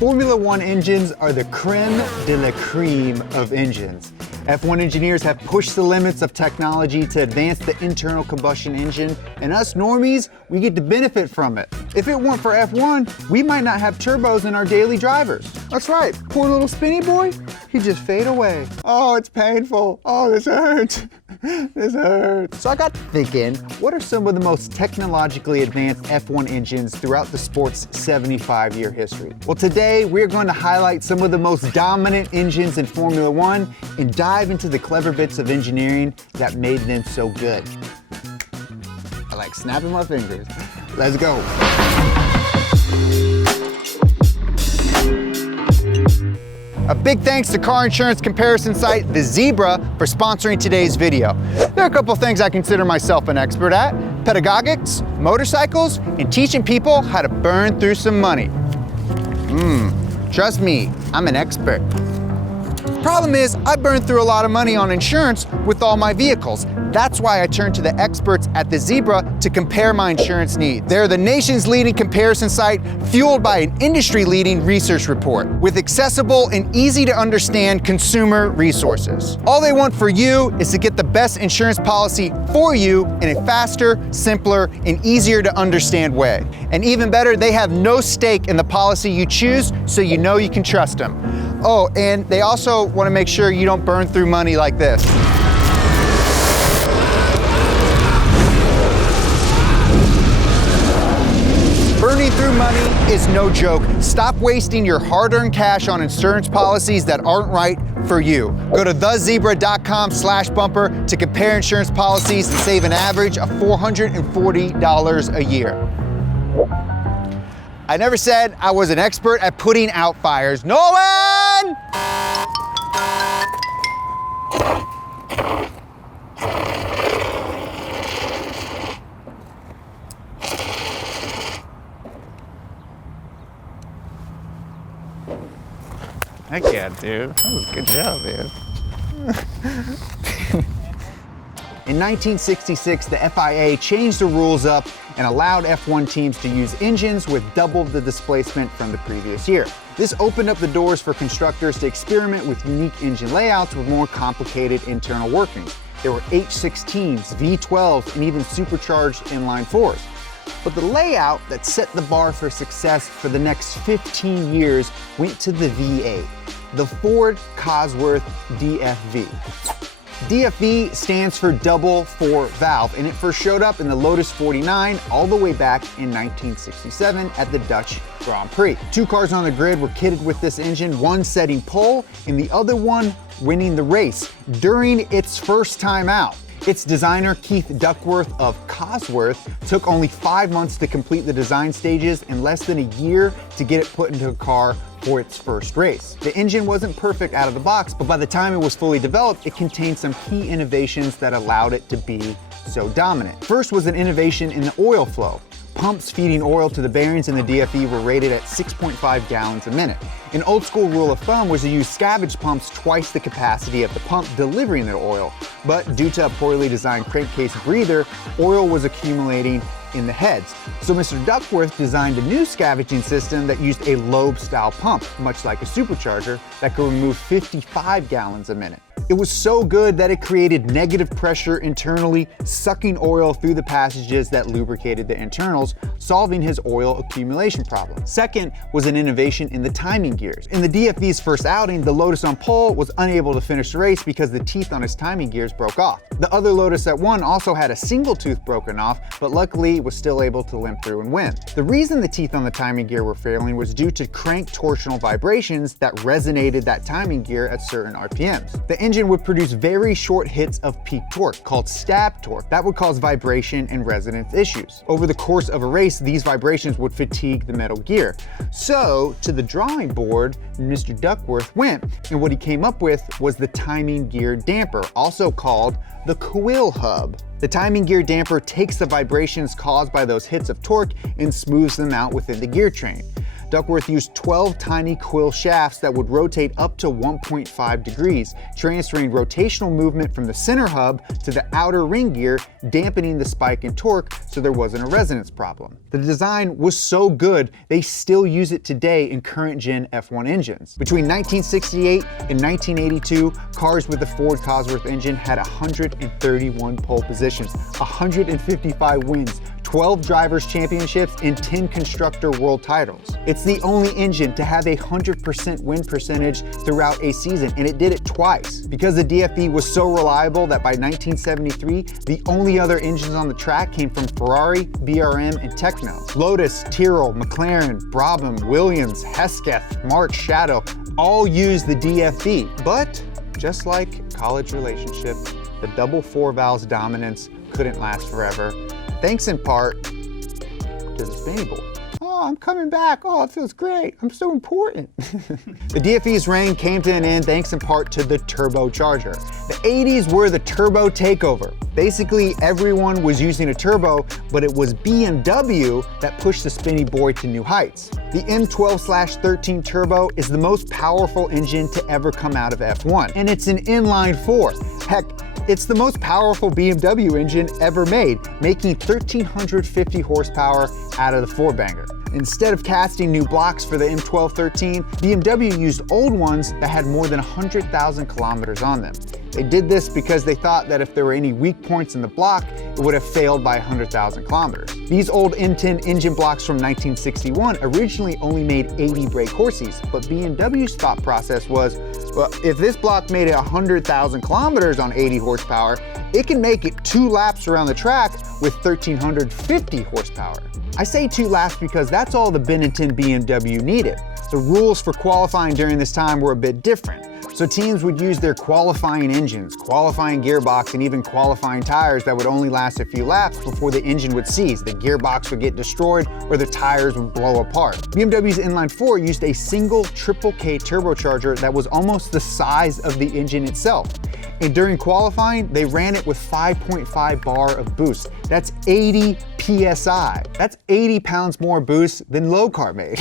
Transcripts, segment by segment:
Formula One engines are the creme de la creme of engines. F1 engineers have pushed the limits of technology to advance the internal combustion engine, and us normies, we get to benefit from it. If it weren't for F1, we might not have turbos in our daily drivers. That's right, poor little spinny boy, he just fade away. Oh, it's painful. Oh, this hurts. This hurts. So I got thinking, what are some of the most technologically advanced F1 engines throughout the sport's 75-year history? Well, today we're going to highlight some of the most dominant engines in Formula One and dive into the clever bits of engineering that made them so good. I like snapping my fingers. Let's go. A big thanks to car insurance comparison site, The Zebra, for sponsoring today's video. There are a couple things I consider myself an expert at: pedagogics, motorcycles, and teaching people how to burn through some money. Trust me, I'm an expert. Problem is, I burn through a lot of money on insurance with all my vehicles. That's why I turned to the experts at The Zebra to compare my insurance needs. They're the nation's leading comparison site, fueled by an industry-leading research report, with accessible and easy to understand consumer resources. All they want for you is to get the best insurance policy for you in a faster, simpler, and easier to understand way. And even better, they have no stake in the policy you choose, so you know you can trust them. Oh, and they also want to make sure you don't burn through money like this. Burning through money is no joke. Stop wasting your hard-earned cash on insurance policies that aren't right for you. Go to thezebra.com/bumper to compare insurance policies and save an average of $440 a year. I never said I was an expert at putting out fires. Nolan! Heck yeah, dude. That was a good job, man. In 1966, the FIA changed the rules up and allowed F1 teams to use engines with double the displacement from the previous year. This opened up the doors for constructors to experiment with unique engine layouts with more complicated internal workings. There were H16s, V12s, and even supercharged inline fours. But the layout that set the bar for success for the next 15 years went to the V8, the Ford Cosworth DFV. DFV stands for double four valve, and it first showed up in the Lotus 49 all the way back in 1967 at the Dutch Grand Prix. Two cars on the grid were kitted with this engine, one setting pole and the other one winning the race during its first time out. Its designer, Keith Duckworth of Cosworth, took only 5 months to complete the design stages and less than a year to get it put into a car for its first race. The engine wasn't perfect out of the box, but by the time it was fully developed, it contained some key innovations that allowed it to be so dominant. First was an innovation in the oil flow. Pumps feeding oil to the bearings in the DFE were rated at 6.5 gallons a minute. An old school rule of thumb was to use scavenge pumps twice the capacity of the pump delivering the oil, but due to a poorly designed crankcase breather, oil was accumulating in the heads. So Mr. Duckworth designed a new scavenging system that used a lobe-style pump, much like a supercharger, that could remove 55 gallons a minute. It was so good that it created negative pressure internally, sucking oil through the passages that lubricated the internals, solving his oil accumulation problem. Second was an innovation in the timing gears. In the DFV's first outing, the Lotus on pole was unable to finish the race because the teeth on his timing gears broke off. The other Lotus that won also had a single tooth broken off, but luckily was still able to limp through and win. The reason the teeth on the timing gear were failing was due to crank torsional vibrations that resonated that timing gear at certain RPMs. The engine would produce very short hits of peak torque, called stab torque, that would cause vibration and resonance issues. Over the course of a race, these vibrations would fatigue the metal gear. So, to the drawing board, Mr. Duckworth went, and what he came up with was the timing gear damper, also called the coil hub. The timing gear damper takes the vibrations caused by those hits of torque and smooths them out within the gear train. Duckworth used 12 tiny quill shafts that would rotate up to 1.5 degrees, transferring rotational movement from the center hub to the outer ring gear, dampening the spike in torque so there wasn't a resonance problem. The design was so good, they still use it today in current gen F1 engines. Between 1968 and 1982, cars with the Ford Cosworth engine had 131 pole positions, 155 wins, 12 drivers' championships, and 10 constructor world titles. It's the only engine to have a 100% win percentage throughout a season, and it did it twice. Because the DFE was so reliable that by 1973, the only other engines on the track came from Ferrari, BRM, and Techno. Lotus, Tyrrell, McLaren, Brabham, Williams, Hesketh, March, Shadow all used the DFE, but just like college relationship, the double 4 valves dominance couldn't last forever, thanks in part to the spinny board. Oh, I'm coming back. Oh, it feels great. I'm so important. The DFE's reign came to an end thanks in part to the turbocharger. The 80s were the turbo takeover. Basically, everyone was using a turbo, but it was BMW that pushed the spinny boy to new heights. The M12/13 turbo is the most powerful engine to ever come out of F1, and it's an inline 4. Heck, it's the most powerful BMW engine ever made, making 1,350 horsepower out of the 4-banger. Instead of casting new blocks for the M12-13, BMW used old ones that had more than 100,000 kilometers on them. They did this because they thought that if there were any weak points in the block, it would have failed by 100,000 kilometers. These old M10 engine blocks from 1961 originally only made 80 brake horses, but BMW's thought process was, well, if this block made it 100,000 kilometers on 80 horsepower, it can make it 2 laps around the track with 1,350 horsepower. I say 2 laps because that's all the Benetton BMW needed. The rules for qualifying during this time were a bit different. So teams would use their qualifying engines, qualifying gearbox, and even qualifying tires that would only last a few laps before the engine would seize, the gearbox would get destroyed, or the tires would blow apart. BMW's inline 4 used a single triple K turbocharger that was almost the size of the engine itself. And during qualifying, they ran it with 5.5 bar of boost. That's 80 PSI. That's 80 pounds more boost than low car made.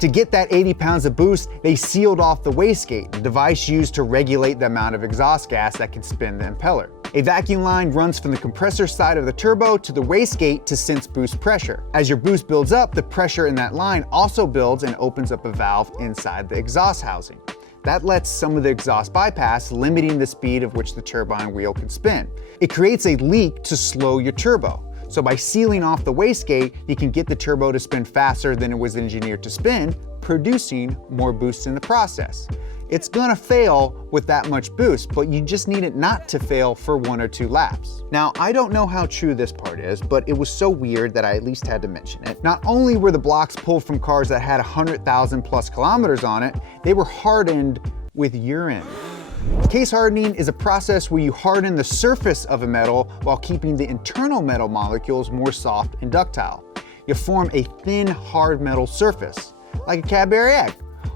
To get that 80 pounds of boost, they sealed off the wastegate, the device used to regulate the amount of exhaust gas that can spin the impeller. A vacuum line runs from the compressor side of the turbo to the wastegate to sense boost pressure. As your boost builds up, the pressure in that line also builds and opens up a valve inside the exhaust housing. That lets some of the exhaust bypass, limiting the speed of which the turbine wheel can spin. It creates a leak to slow your turbo. So by sealing off the wastegate, you can get the turbo to spin faster than it was engineered to spin, producing more boost in the process. It's gonna fail with that much boost, but you just need it not to fail for 1 or 2 laps. Now, I don't know how true this part is, but it was so weird that I at least had to mention it. Not only were the blocks pulled from cars that had 100,000 plus kilometers on it, they were hardened with urine. Case hardening is a process where you harden the surface of a metal while keeping the internal metal molecules more soft and ductile. You form a thin, hard metal surface, like a Cadbury egg,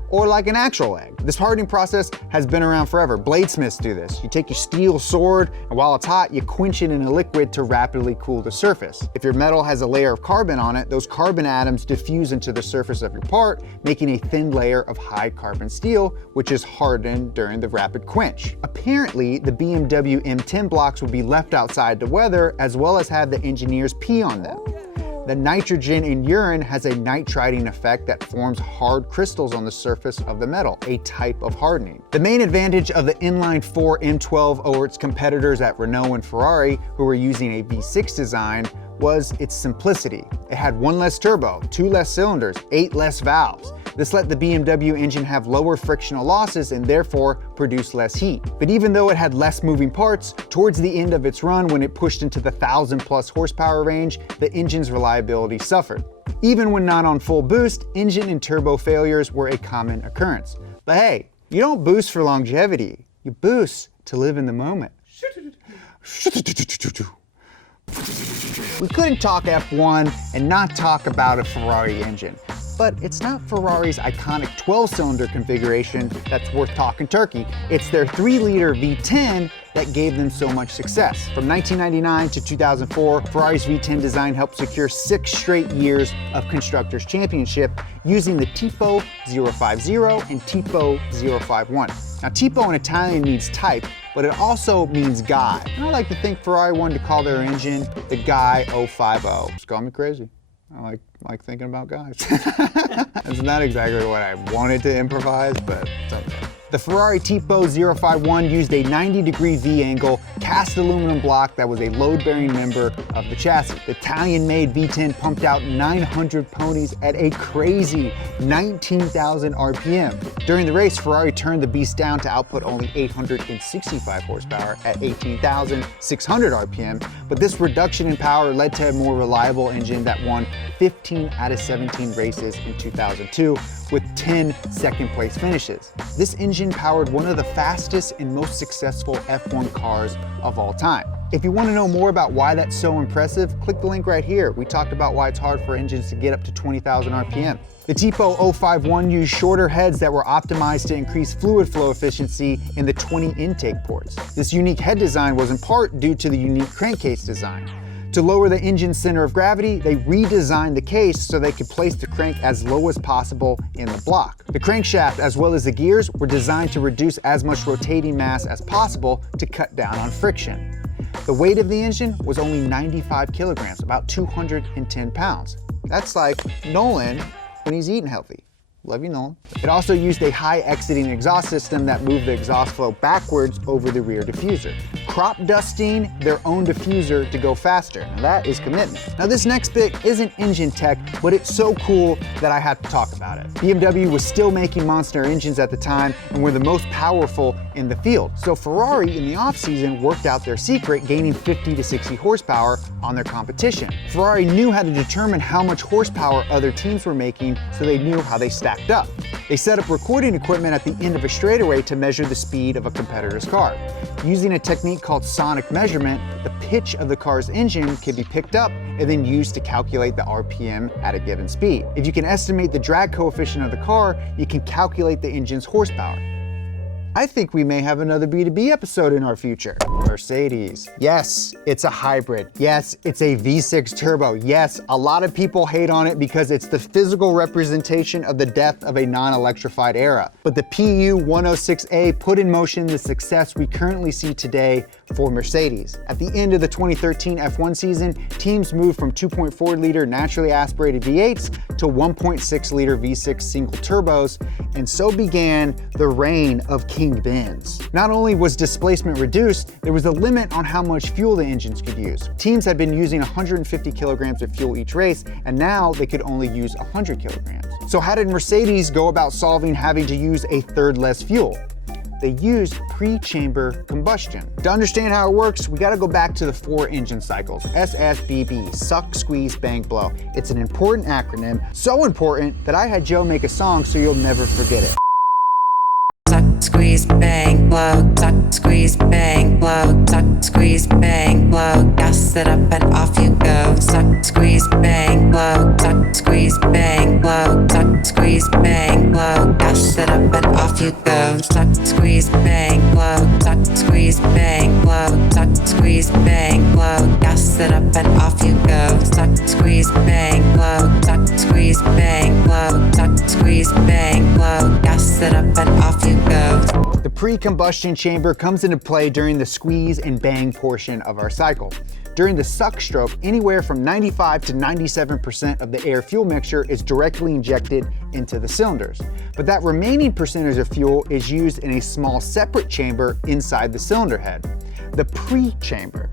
or like an actual egg. This hardening process has been around forever. Bladesmiths do this. You take your steel sword, and while it's hot, you quench it in a liquid to rapidly cool the surface. If your metal has a layer of carbon on it, those carbon atoms diffuse into the surface of your part, making a thin layer of high carbon steel, which is hardened during the rapid quench. Apparently, the BMW M10 blocks would be left outside to weather, as well as have the engineers pee on them. The nitrogen in urine has a nitriding effect that forms hard crystals on the surface of the metal, a type of hardening. The main advantage of the inline 4 M12 over its competitors at Renault and Ferrari, who were using a V6 design, was its simplicity. It had 1 less turbo, 2 less cylinders, 8 less valves. This let the BMW engine have lower frictional losses and therefore produce less heat. But even though it had less moving parts, towards the end of its run when it pushed into the 1,000+ horsepower range, the engine's reliability suffered. Even when not on full boost, engine and turbo failures were a common occurrence. But hey, you don't boost for longevity, you boost to live in the moment. We couldn't talk F1 and not talk about a Ferrari engine. But it's not Ferrari's iconic 12-cylinder configuration that's worth talking turkey. It's their 3-liter V10 that gave them so much success. From 1999 to 2004, Ferrari's V10 design helped secure 6 straight years of Constructors' Championship using the Tipo 050 and Tipo 051. Now, Tipo in Italian means type, but it also means guy. And I like to think Ferrari wanted to call their engine the Guy 050. It's got me crazy. I like thinking about guys. That's not exactly what I wanted to improvise, but it's okay. The Ferrari Tipo 051 used a 90-degree V-angle cast aluminum block that was a load-bearing member of the chassis. The Italian-made V10 pumped out 900 ponies at a crazy 19,000 RPM. During the race, Ferrari turned the beast down to output only 865 horsepower at 18,600 RPM, but this reduction in power led to a more reliable engine that won 15 out of 17 races in 2002, with 10 second-place finishes. This engine powered one of the fastest and most successful F1 cars of all time. If you want to know more about why that's so impressive, click the link right here. We talked about why it's hard for engines to get up to 20,000 RPM. The Tipo 051 used shorter heads that were optimized to increase fluid flow efficiency in the 20 intake ports. This unique head design was in part due to the unique crankcase design. To lower the engine's center of gravity, they redesigned the case so they could place the crank as low as possible in the block. The crankshaft, as well as the gears, were designed to reduce as much rotating mass as possible to cut down on friction. The weight of the engine was only 95 kilograms, about 210 pounds. That's like Nolan when he's eating healthy. Love you, Nolan. It also used a high exiting exhaust system that moved the exhaust flow backwards over the rear diffuser, crop dusting their own diffuser to go faster. Now that is commitment. Now this next bit isn't engine tech, but it's so cool that I have to talk about it. BMW was still making monster engines at the time and were the most powerful in the field. So Ferrari in the off-season worked out their secret, gaining 50 to 60 horsepower on their competition. Ferrari knew how to determine how much horsepower other teams were making, so they knew how they stacked up. They set up recording equipment at the end of a straightaway to measure the speed of a competitor's car. Using a technique called sonic measurement, the pitch of the car's engine can be picked up and then used to calculate the RPM at a given speed. If you can estimate the drag coefficient of the car, you can calculate the engine's horsepower. I think we may have another B2B episode in our future. Mercedes. Yes, it's a hybrid. Yes, it's a V6 turbo. Yes, a lot of people hate on it because it's the physical representation of the death of a non-electrified era. But the PU 106A put in motion the success we currently see today for Mercedes. At the end of the 2013 F1 season, teams moved from 2.4-liter naturally aspirated V8s to 1.6-liter V6 single turbos, and so began the reign of King Benz. Not only was displacement reduced, there was a limit on how much fuel the engines could use. Teams had been using 150 kilograms of fuel each race, and now they could only use 100 kilograms. So how did Mercedes go about solving having to use a third less fuel? They used pre-chamber combustion. To understand how it works, we gotta go back to the 4 engine cycles. SSBB, suck, squeeze, bang, blow. It's an important acronym, so important that I had Joe make a song so you'll never forget it. Suck, squeeze, bang, blow, suck, squeeze, bang, blow, suck, squeeze, bang, blow, gas it up and off you go. Suck, squeeze, bang, blow, suck, squeeze, bang, blow, suck, squeeze, bang, blow, gas it up and off you go. Suck, squeeze, bang, blow, suck, squeeze, bang, blow, suck, squeeze, bang, blow, gas it up and off you go. Suck, squeeze, bang, blow, suck, squeeze, bang, blow, suck, squeeze, bang, blow, gas it up and off you go. The pre-combustion chamber comes into play during the squeeze and bang portion of our cycle. During the suck stroke, anywhere from 95 to 97% of the air-fuel mixture is directly injected into the cylinders. But that remaining percentage of fuel is used in a small separate chamber inside the cylinder head, the pre-chamber.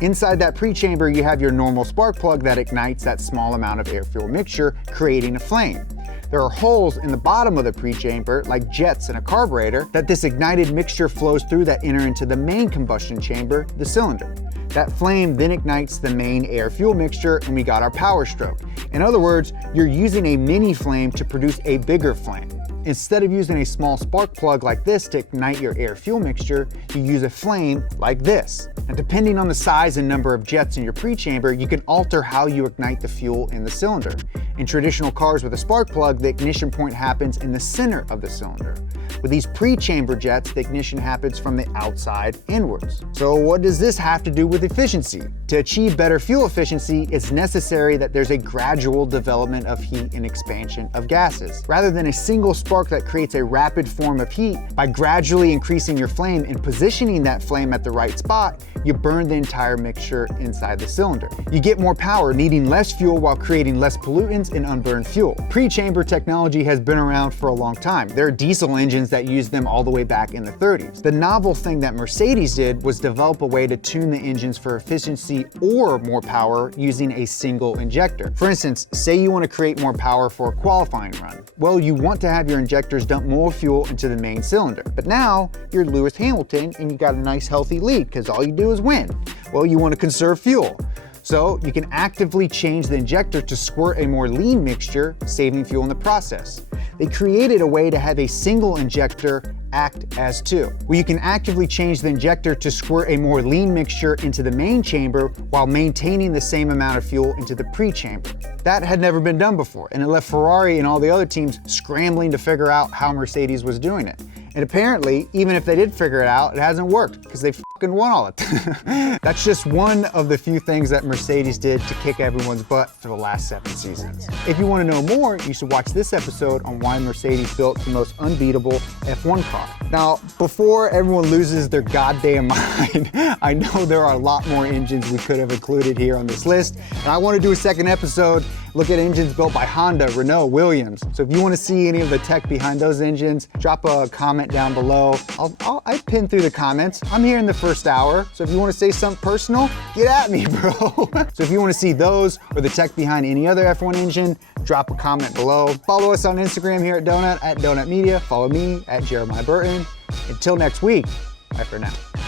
Inside that pre-chamber, you have your normal spark plug that ignites that small amount of air-fuel mixture, creating a flame. There are holes in the bottom of the pre-chamber, like jets in a carburetor, that this ignited mixture flows through that enter into the main combustion chamber, the cylinder. That flame then ignites the main air-fuel mixture and we got our power stroke. In other words, you're using a mini flame to produce a bigger flame. Instead of using a small spark plug like this to ignite your air-fuel mixture, you use a flame like this. And depending on the size and number of jets in your pre-chamber, you can alter how you ignite the fuel in the cylinder. In traditional cars with a spark plug, the ignition point happens in the center of the cylinder. With these pre-chamber jets, the ignition happens from the outside inwards. So what does this have to do with efficiency? To achieve better fuel efficiency, it's necessary that there's a gradual development of heat and expansion of gases. Rather than a single spark that creates a rapid form of heat, by gradually increasing your flame and positioning that flame at the right spot, you burn the entire mixture inside the cylinder. You get more power, needing less fuel while creating less pollutants and unburned fuel. Pre-chamber technology has been around for a long time. There are diesel engines that used them all the way back in the 30s. The novel thing that Mercedes did was develop a way to tune the engines for efficiency or more power using a single injector. For instance, say you want to create more power for a qualifying run. Well, you want to have your injectors dump more fuel into the main cylinder. But now you're Lewis Hamilton and you got a nice healthy lead because all you do is win. Well, you want to conserve fuel. So you can actively change the injector to squirt a more lean mixture, saving fuel in the process. They created a way to have a single injector act as two, where you can actively change the injector to squirt a more lean mixture into the main chamber while maintaining the same amount of fuel into the pre-chamber. That had never been done before, and it left Ferrari and all the other teams scrambling to figure out how Mercedes was doing it. And apparently, even if they did figure it out, it hasn't worked because they fucking won all it. That's just one of the few things that Mercedes did to kick everyone's butt for the last 7 seasons. If you want to know more, you should watch this episode on why Mercedes built the most unbeatable F1 car. Now, before everyone loses their goddamn mind, I know there are a lot more engines we could have included here on this list, and I want to do a second episode, look at engines built by Honda, Renault, Williams. So if you want to see any of the tech behind those engines, drop a comment down below. I pin through the comments. I'm here in the first hour, so if you want to say something personal, get at me, bro. So if you want to see those or the tech behind any other F1 engine, drop a comment below. Follow us on Instagram here at Donut Media. Follow me at Jeremiah Burton. Until next week, bye for now.